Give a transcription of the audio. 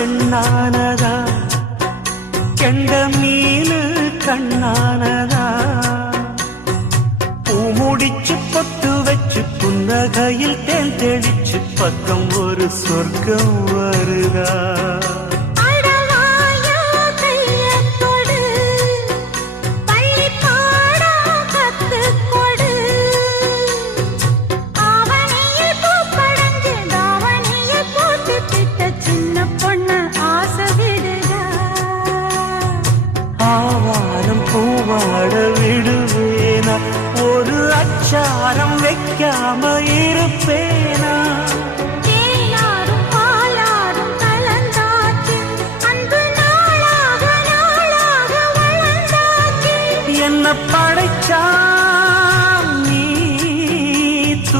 பெண்ணானதா கெண்ட மீனு கண்ணானதா பூ முடிச்சு பொட்டு வச்சு புன்னகையில் தேன் தெளிச்சு பக்கம் ஒரு சொர்க்கம் வருதா ஆவாரம் பூவாட விடுவேனா ஒரு அச்சாரம் வைக்காம இருப்பேனா என்ன படைச்சா